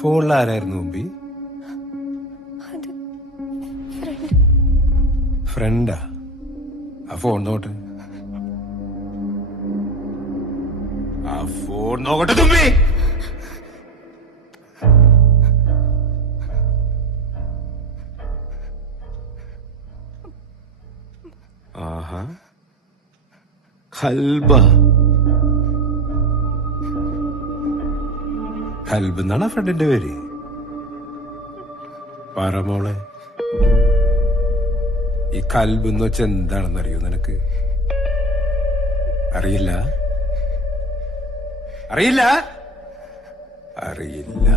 ഫോണിൽ ആരായിരുന്നു മുമ്പി? അത് ഫ്രണ്ട്. ഫ്രണ്ടാ? ആ ഫോൺ നോട്ടെ. ആ ഫോൺ നോക്കട്ടെ തുമ്പി. ആഹാ, കൽബ. കൽബ് എന്നാണ് ഫ്രണ്ടിന്റെ പേര്. പറമോളെ, ഈ കൽബ് എന്ന് വെച്ചാൽ എന്താണെന്ന് അറിയോ നിനക്ക്? അറിയില്ല? അറിയില്ല? അറിയില്ല.